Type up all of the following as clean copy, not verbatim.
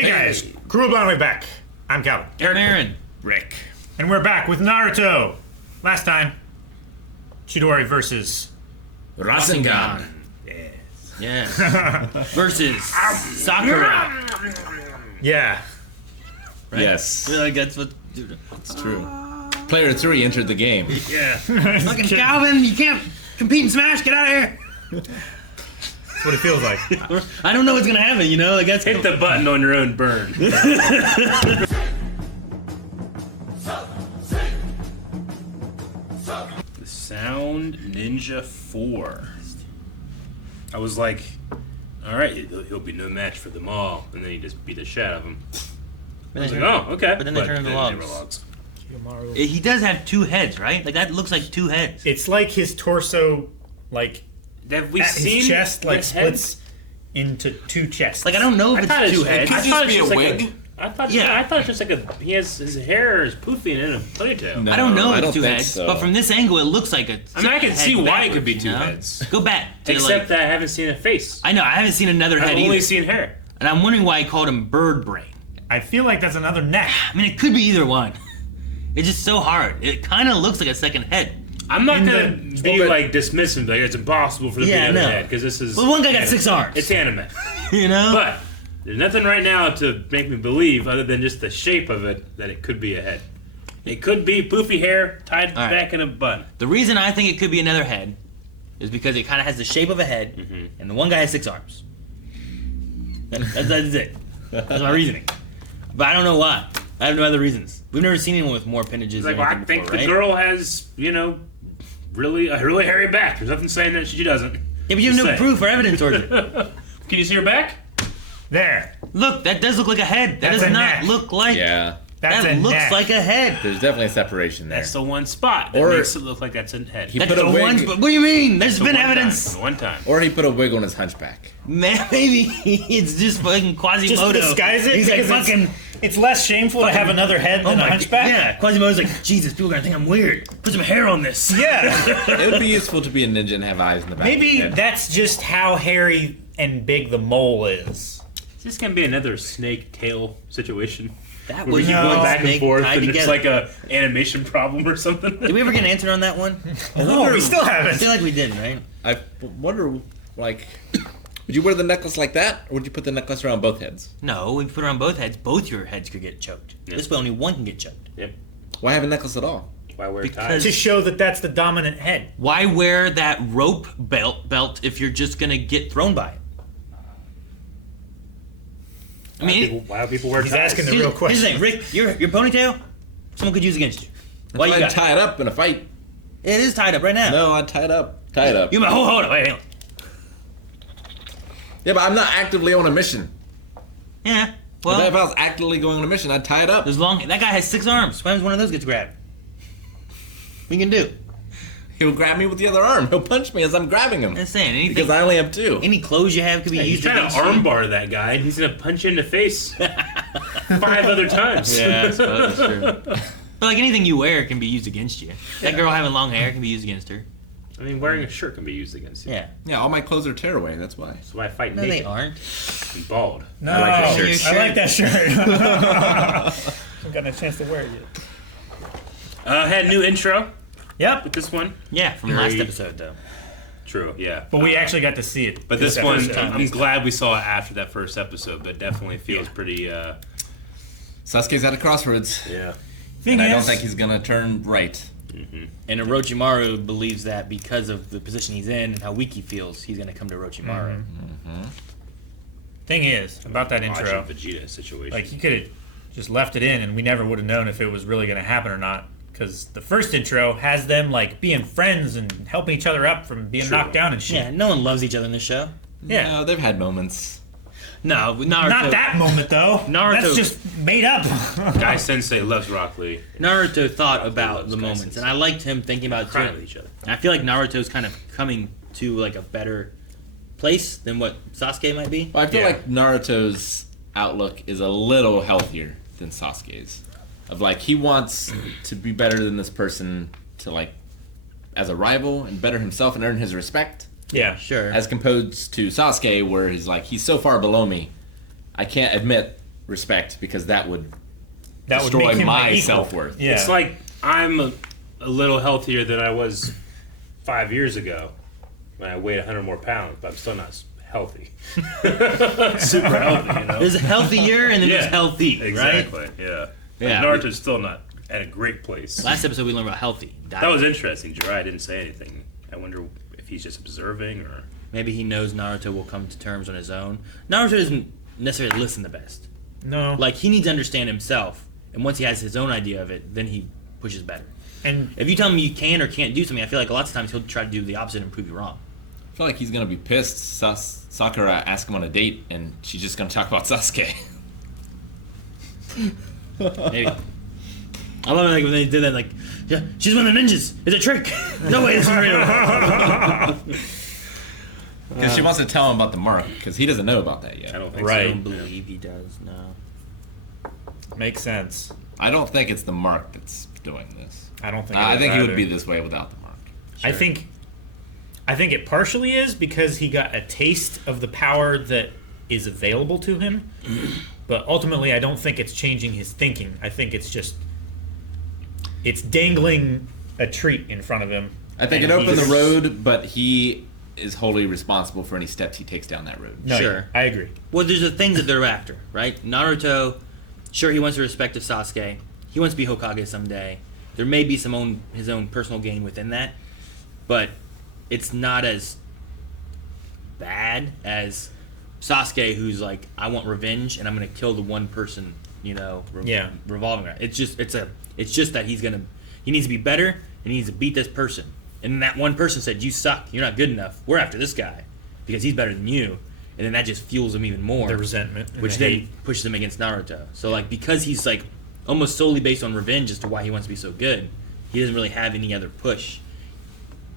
Hey guys, Crew of Blind Way back. I'm Calvin. Aaron. Rick. And we're back with Naruto. Last time, Chidori versus... Rasengan. Yes. Yeah. Versus Sakura. Yeah. Right? Yes. I feel like that's what... It's true. Player 3 entered the game. Yeah. Fucking Calvin, you can't compete in Smash, get out of here. That's what it feels like. I don't know what's gonna happen, you know? Like that's Hit the button on your own burn. The Sound Ninja 4. I was like, alright, he'll be no match for them all. And then he just beat the shit out of him. I was like, oh, okay. But then they turn into logs. They were logs. He does have two heads, right? Like that looks like two heads. It's like his torso, like, Have we at seen his chest, like, the splits into two chests. Like I don't know if it's two heads. could just be a wig. I thought it's just like he has his hair is poofy and in a ponytail. No, I don't know if I it's don't two think heads, so. but from this angle it looks like a. I mean, I can head see why it backwards, could be you two know? heads. Go back to Except that I haven't seen a face. I know I haven't seen another head I've only either, seen hair. and I'm wondering why he called him Bird Brain. I feel like that's another neck. I mean, it could be either one. It's just so hard. It kind of looks like a second head. I'm not gonna the- be like dismissive. Like it's impossible for the Yeah, to be no. another head because this is. Well, one guy got anime. 6 arms. It's anime, You know. but there's nothing right now to make me believe other than just the shape of it that it could be a head. It could be poofy hair tied All right. back in a bun. The reason I think it could be another head is because it kind of has the shape of a head, and the one guy has 6 arms. That's it. That's my reasoning. But I don't know why. I have no other reasons. We've never seen anyone with more appendages. It's like, or well, I anything think before, the right? girl has, really a really hairy back. There's nothing saying that she doesn't. Yeah, but you have Just no saying. proof or evidence towards it. Can you see her back? There. Look, that does look like a head. That That's does a not neck. look like. Yeah. That's that a looks neck. like a head. There's definitely a separation there. That's the one spot that Or- makes it look like that's a head. He That's put a the wig, one. What do you mean? There's The been one evidence. Time, the one time. or he put a wig on his hunchback. Man, maybe it's just fucking Quasimodo. Just disguise it. He's like because fucking. It's less shameful to have another head Oh than a my hunchback. Yeah, Quasimodo's like, Jesus, people are gonna think I'm weird. Put some hair on this. Yeah. It would be useful to be a ninja and have eyes in the back. Maybe of your head. that's just how hairy and big the mole is. Is this gonna be another snake tail situation? That Where we was keep No. going back and snake forth tied and it's together. like a animation problem or something? Did we ever get an answer on that one? No, we still I haven't. feel like we did, right? I wonder, like, would you wear the necklace like that, or would you put the necklace around both heads? No, if you put it on both heads, both your heads could get choked. Yeah. This way, only one can get choked. Yep. Why have a necklace at all? Why wear Because- ties? To show that that's the dominant head. Why wear that rope belt if you're just gonna get thrown by it? I mean, Why do people wear He's ties? asking the here's real here's the question. thing, Rick. Your ponytail, someone could use against you. Why you I'd got? tie it up in a fight. It is tied up right now. No, I'd tie it up. Tie it up. You might hold on, wait, hang on. Yeah, but I'm not actively on a mission. Yeah. If Well, I was actively going on a mission, I'd tie it up. as long that guy has 6 arms. Why does one of those gets grabbed? We can do. He'll grab me with the other arm. He'll punch me as I'm grabbing him. I'm just saying anything. Because I only have 2. Any clothes you have could be He's used trying against to you. armbar that guy and he's gonna punch you in the face 5 other times. Yeah, I suppose that's true. But like anything you wear can be used against you. That girl having long hair can be used against her. I mean, wearing a shirt can be used against you. Yeah. Yeah, all my clothes are tearaway, that's why. That's why I fight No, naked they aren't. and bald. No, I like that shirt. I like that shirt. I haven't gotten a chance to wear it yet. Had a new intro Yep. with this one. Yeah, from Very- last episode though. True, yeah. But we actually got to see it. But this one, episode. I'm glad we saw it after that first episode, but definitely feels pretty, Sasuke's at a crossroads. yeah. Thing And I is, don't think he's gonna turn right. And Orochimaru believes that because of the position he's in and how weak he feels, he's gonna come to Orochimaru. thing is about that Majin intro, Vegeta situation. like he could have just left it in, and we never would have known if it was really going to happen or not. Because the first intro has them like being friends and helping each other up from being True. knocked down and shit. Yeah, no one loves each other in this show. Yeah. No, they've had moments. No, Naruto. Not that moment though. Naruto- That's just made up. Guy Sensei loves Rock Lee. Naruto thought about loves the Guy moments, Sensei. and I liked him thinking about it Crying too. with each other. And I feel like Naruto's kind of coming to like a better place than what Sasuke might be. Well, I feel Yeah. like Naruto's outlook is a little healthier than Sasuke's. Of like, he wants to be better than this person to like, as a rival, and better himself and earn his respect. Yeah. Sure. As opposed to Sasuke, where he's like, he's so far below me, I can't admit respect because that would That would destroy make him my equal. self-worth. Yeah. It's like I'm a little healthier than I was 5 years ago when I weighed 100 more pounds, but I'm still not healthy. Super healthy, you know? There's healthier and then there's healthy, right? Exactly, yeah. Yeah. Naruto's still not at a great place. Last episode we learned about healthy. That was interesting. Jiraiya didn't say anything. I wonder if he's just observing or... Maybe he knows Naruto will come to terms on his own. Naruto doesn't necessarily listen the best. No. Like, he needs to understand himself, and once he has his own idea of it, then he pushes better. And If you tell him you can or can't do something, I feel like lots of times he'll try to do the opposite and prove you wrong. I feel like he's gonna be pissed. Sakura asked him on a date, and she's just gonna talk about Sasuke. Maybe. I love it like when they did that, like, yeah, she's one of the ninjas. It's a trick. No way, this is real. Because she wants to tell him about the mark, because he doesn't know about that yet. I don't think Right. I don't believe he does, no. makes sense. I don't think it's the mark that's doing this. I don't think. I think he either. would be this way without the mark. I think it partially is because he got a taste of the power that is available to him, but ultimately I don't think it's changing his thinking. I think it's just dangling a treat in front of him. I think it and opened the he's- road, but he is wholly responsible for any steps he takes down that road. No, Sure. I agree. Well, there's the things that they're after, right? Naruto, sure, he wants the respect of Sasuke. He wants to be Hokage someday. There may be his own personal gain within that, but it's not as bad as Sasuke, who's like, I want revenge, and I'm going to kill the one person, revolving around. It's just that he needs to be better, and he needs to beat this person. And that one person said, "You suck. You're not good enough. We're after this guy because he's better than you." And then that just fuels him even more. The resentment, and which the then hate. pushes him against Naruto. So like because he's like almost solely based on revenge as to why he wants to be so good, he doesn't really have any other push.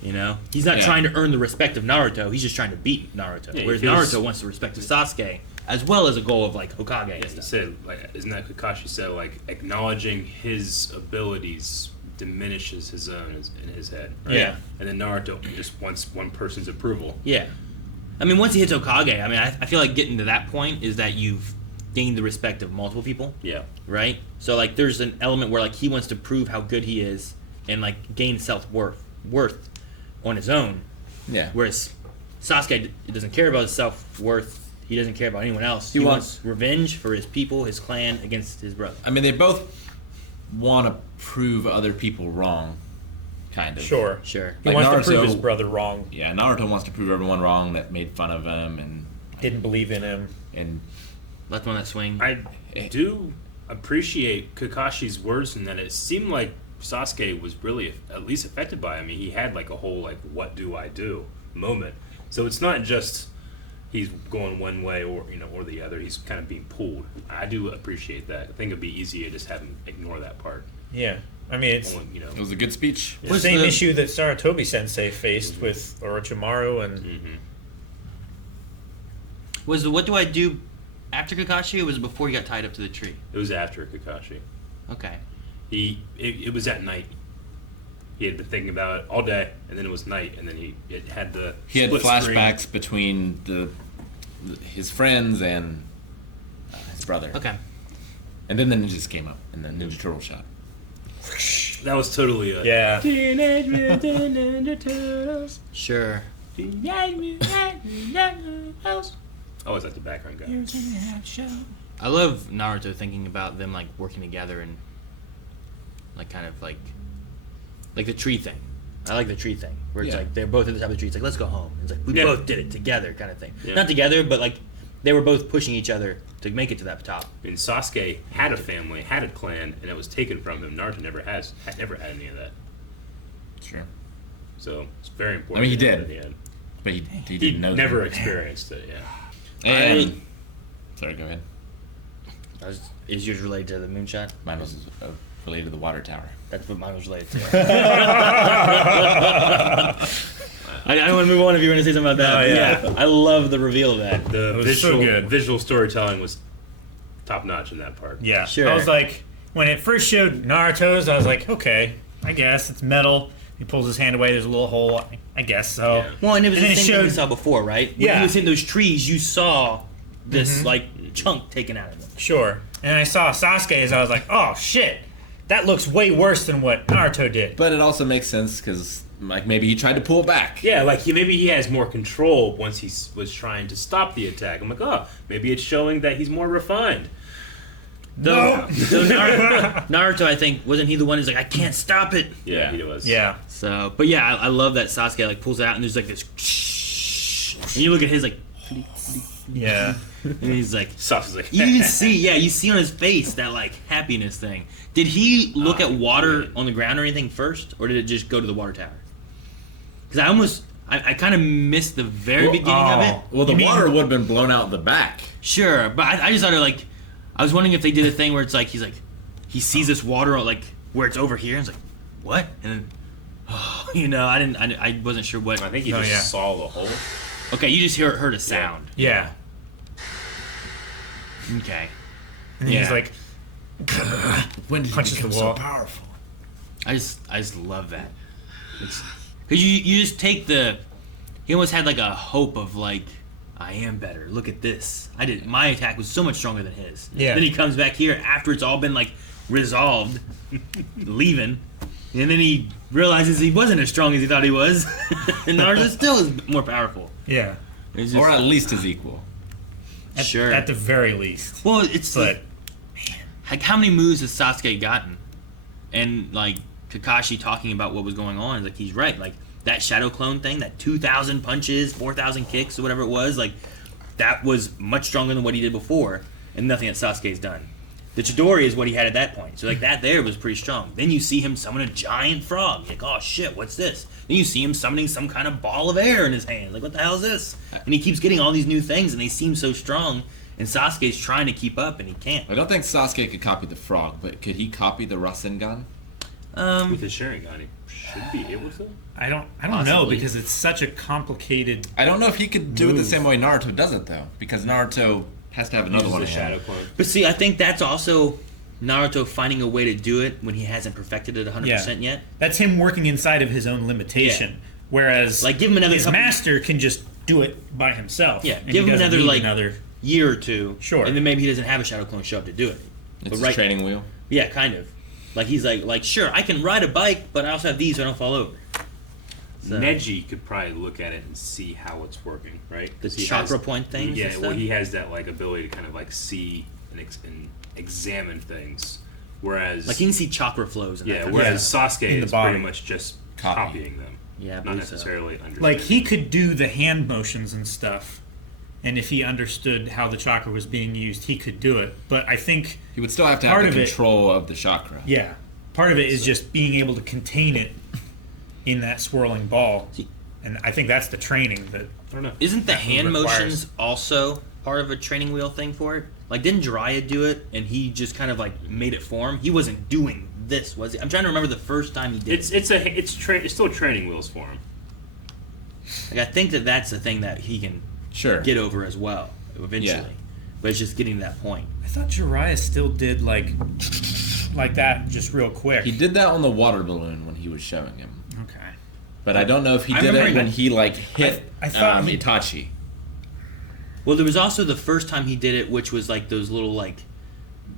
He's not Yeah. trying to earn the respect of Naruto. He's just trying to beat Naruto. Yeah, Whereas he feels- Naruto wants the respect of Sasuke as well as a goal of like Hokage. and He stuff. said, like, isn't that Kakashi said, like, acknowledging his abilities diminishes his own in his head. Right? Yeah. And then Naruto just wants one person's approval. Yeah. I mean, once he hits Hokage, I feel like getting to that point is that you've gained the respect of multiple people, Yeah. right? So, like, there's an element where, like, he wants to prove how good he is and, like, gain self-worth on his own. Yeah. Whereas Sasuke doesn't care about his self-worth. He doesn't care about anyone else. He He wants- wants revenge for his people, his clan, against his brother. I mean, they both want to prove other people wrong, kind of. Sure. Sure. He Like wants to prove Naruto- his brother wrong. Yeah, Naruto wants to prove everyone wrong that made fun of him Didn't believe in him. and Left him on that swing. I do appreciate Kakashi's words in that it seemed like Sasuke was really at least affected by it. I mean, he had like a whole like "what do I do" moment. So it's not just he's going one way or the other. He's kind of being pulled. I do appreciate that. I think it'd be easier to just have him ignore that part. Yeah. I mean, it's Only, it was a good speech. the same issue that Saratobi Sensei faced with Orochimaru and Was the what do I do after Kakashi, or was it before he got tied up to the tree? It was after Kakashi. Okay. It was at night. He had been thinking about it all day, and then it was night, and then he had He had split screen. flashbacks between his friends and his brother. Okay. And then the ninjas came up, and the Ninja Turtle shot. That was totally a yeah. Teenage Mutant Ninja Turtles. Sure. Teenage Mutant Ninja Turtles. I always like the background guy. I love Naruto thinking about them like working together and like kind of like the tree thing. I like the tree thing where it's Yeah. like they're both at the top of the tree. It's like let's go home. It's like we Yeah. both did it together, kind of thing. Yeah. Not together, but like they were both pushing each other to make it to that top. I mean, Sasuke had a family, had a clan, and it was taken from him. Naruto never had any of that. Sure. So it's very important. I mean, he to know did. that he had. But he He didn't know never that. experienced it. Yeah. And sorry, go ahead. Is yours related to the moonshot? Mine was related to the water tower. That's what mine was related to. I don't want to move on if you were going to say something about that. Oh, but yeah. yeah, I love the reveal of that. The was so good. visual storytelling was top notch in that part. Yeah. Sure. I was like, when it first showed Naruto's, I was like, okay, I guess it's metal. He pulls his hand away. There's a little hole. I guess so. Yeah. Well, and it was And the then it same thing we showed- saw before, right? When Yeah. he was in those trees, you saw this like chunk taken out of him. Sure. And I saw Sasuke's, I was like, oh shit, that looks way worse than what Naruto did. But it also makes sense because, like, maybe he tried to pull back. Yeah, like maybe he has more control once he was trying to stop the attack. I'm like, oh, maybe it's showing that he's more refined. No. So Naruto, I think, wasn't he the one who's like, I can't stop it? Yeah, he was. Yeah. So, but yeah, I love that Sasuke like pulls it out and there's like this, and you look at his like, Yeah. and he's like, Sasuke's like, you even see, you see on his face that like happiness thing. Did he look at water on the ground or anything first, or did it just go to the water tower? Because I kind of missed the very beginning of it. Well, the You mean- water would have been blown out the back. Sure, but I just thought like, I was wondering if they did a thing where it's like he sees this water like where it's over here, and it's like, what? And then, I wasn't sure what. I think he Oh, just yeah. saw the hole. Okay, you just heard a sound. Yeah. Okay, And then Yeah. he's like, When did Punches the wall. powerful? I just love that. Because you just take the. He almost had like a hope of like, I am better. Look at this. My attack was so much stronger than his. Yeah. Then he comes back here after it's all been like resolved, leaving, and then he realizes he wasn't as strong as he thought he was, and Naruto still is more powerful. yeah. It's just, Or at least his equal. sure. At the very least. Well, it's But like how many moves has Sasuke gotten? And like Kakashi talking about what was going on, like he's right. Like that shadow clone thing, that 2,000 punches, 4,000 kicks, or whatever it was, like that was much stronger than what he did before, and nothing that Sasuke's done. The Chidori is what he had at that point, so like that there was pretty strong. Then you see him summon a giant frog. You're like, oh shit, what's this? Then you see him summoning some kind of ball of air in his hand. Like, what the hell is this? And he keeps getting all these new things, and they seem so strong. And Sasuke's trying to keep up, and he can't. I don't think Sasuke could copy the frog, but could he copy the Rasengan? With his Sharingan, he should be able to. I don't know Possibly. because it's such a complicated. I don't know if he could do it the Move. same way Naruto does it, though, because Naruto has to have another Uses one. the in shadow him. clone. But see, I think that's also Naruto finding a way to do it when he hasn't perfected it 100% yet. That's him working inside of his own limitation. Yeah. Whereas, Like, give him another his couple- master can just do it by himself. Yeah, and give he him doesn't another, need like- another. Year or two. Sure. And then maybe he doesn't have a shadow clone show up to do it. It's But his right- training wheel. Yeah, kind of. Like, he's like, sure, I can ride a bike, but I also have these so I don't fall over. So, Neji could probably look at it and see how it's working, right? the 'Cause he chakra has- point things Yeah, and well, stuff. he has that like ability to kind of like see and examine things, whereas Like, he can see chakra flows and yeah, that. whereas Sasuke In the is body. pretty much just copying them, Yeah, I not believe so. necessarily understanding. Like, he could do the hand motions and stuff. And if he understood how the chakra was being used, he could do it. But I think, He would still have to Part have the of it- control of the chakra. yeah, part of it is just being able to contain it in that swirling ball. See- And I think that's the training that. I don't know. Isn't the That hand requires- motions also part of a training wheel thing for it? Like, didn't Jiraiya do it, and he just kind of like made it for him? He wasn't doing this, was he? I'm trying to remember the first time he did it. It's still training wheels for him. Like, I think that's the thing that he can Sure. get over as well eventually. Yeah. But it's just getting to that point. I thought Jiraiya still did like that just real quick. He did that on the water balloon when he was showing him. Okay. But I don't know if he I did remember it he- when he like hit I thought he- Itachi. Well, there was also the first time he did it, which was like those little like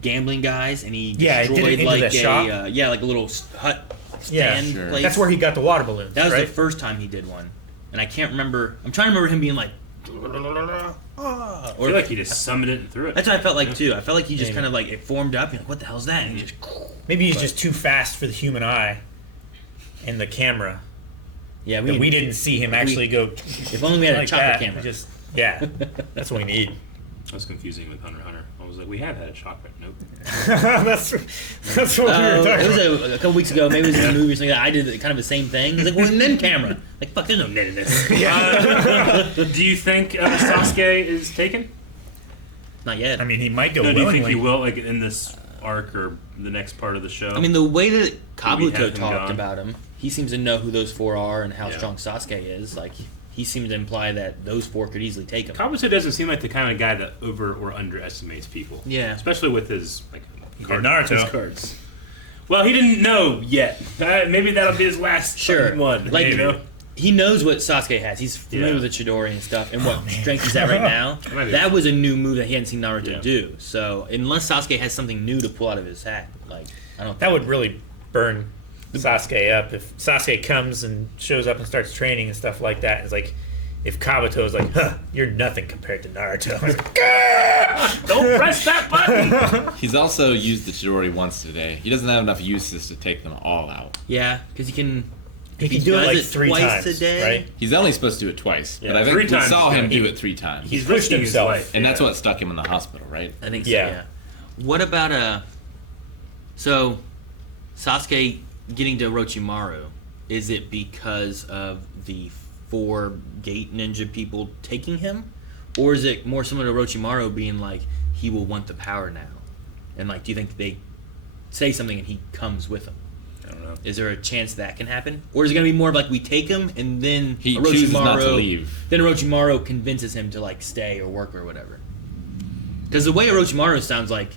gambling guys, and he Yeah, he did it destroyed into like the a shop. like a little hut Yeah, stand sure. place. That's where he got the water balloons. That was right? the first time he did one, and I can't remember. I'm trying to remember him being like, I feel like he just summoned it and threw it. that's what I felt like too. I felt like he just Maybe. kind of like it formed up, and like, what the hell's that? And he just Maybe he's just too fast for the human eye and the camera. yeah, That we didn't see him actually go. If only we had a like chopper that. camera. Just yeah, that's what we need. That was confusing with Hunter x Hunter. I was like, we have had a chocolate. Nope. that's what we were It talking was about. a couple weeks ago. Maybe it was in a movie or something. Like that. I did kind of the same thing. He's like, well, then camera. Like, fuck, there's no net in this. Do you think Sasuke is taken? Not yet. I mean, he might go No, do you willingly. think he will, like in this arc or the next part of the show? I mean, the way that Maybe have Kabuto him talked gone. about him, he seems to know who those four are and how Yeah. strong Sasuke is. Like, he seemed to imply that those four could easily take him. Kabuto doesn't seem like the kind of guy that over or underestimates people. Yeah. Especially with his like Naruto. his cards. Well, he didn't know yet. Maybe that'll be his last Sure. one. Like, you know? he knows what Sasuke has. He's familiar with the Chidori and stuff, and what strength he's at right now. That was a new move that he hadn't seen Naruto do. So unless Sasuke has something new to pull out of his hat, like I don't. That would really burn Sasuke up if Sasuke comes and shows up and starts training and stuff like that. It's like if Kabuto is like, "Huh, you're nothing compared to Naruto." I was like, Don't press that button. He's also used the Chidori once today. He doesn't have enough uses to take them all out. Yeah, because he can. he can do it does like 3 twice times, a day, right? He's only supposed to do it twice, Yeah, but I 3 think we times saw is him gonna do be- it 3 times. He's pushed risking his himself. life, And that's yeah. what stuck him in the hospital, right? I think so. Yeah. Yeah. What about So, Sasuke getting to Orochimaru, is it because of the 4 gate ninja people taking him, or is it more similar to Orochimaru being like he will want the power now, and like do you think they say something and he comes with them? I don't know. Is there a chance that can happen, or is it gonna be more of like we take him and then He chooses not to leave. Then Orochimaru convinces him to like stay or work or whatever? Because the way Orochimaru sounds like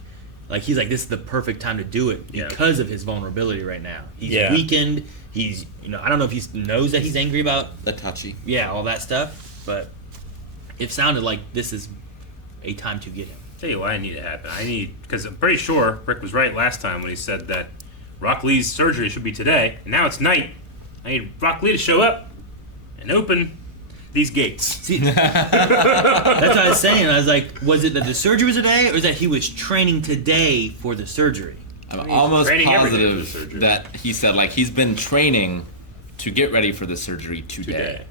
he's like, this is the perfect time to do it because of his vulnerability right now. He's weakened. He's, I don't know if he knows that he's angry about Itachi. all that stuff, but it sounded like this is a time to get him. Tell you what I need to happen. Because I'm pretty sure Rick was right last time when he said that Rock Lee's surgery should be today, and now it's night. I need Rock Lee to show up and open these gates. See, that's what I was saying. I was like, was it that the surgery was today, or is that he was training today for the surgery? I'm almost training every day for the positive surgery. that he said, like, he's been training to get ready for the surgery today.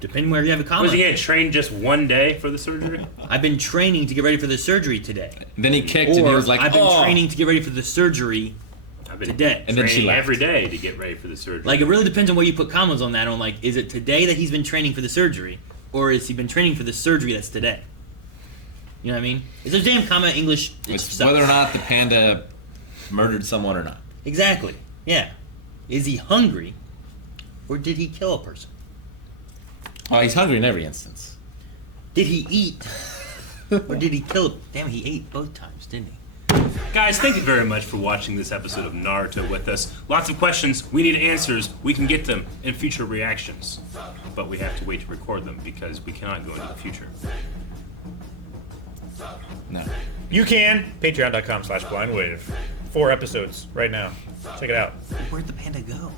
Depending where you have a comment. Was he going to train just one day for the surgery? I've been training to get ready for the surgery today. Then he kicked Or and he was like, I've been training to get ready for the surgery I've been today. And then she training left. every day to get ready for the surgery. Like, it really depends on where you put commas on that. On like, is it today that he's been training for the surgery, or has he been training for the surgery that's today? You know what I mean? It's a damn comma English. It's stuff. whether or not the panda murdered someone or not. Exactly. Yeah. Is he hungry, or did he kill a person? Oh, he's hungry in every instance. Did he eat, or did he kill? Damn, he ate both times, didn't he? Guys, thank you very much for watching this episode of Naruto with us. Lots of questions. We need answers. We can get them in future reactions. But we have to wait to record them because we cannot go into the future. No. You can. Patreon.com/blindwave. 4 episodes right now. Check it out. Where'd the panda go?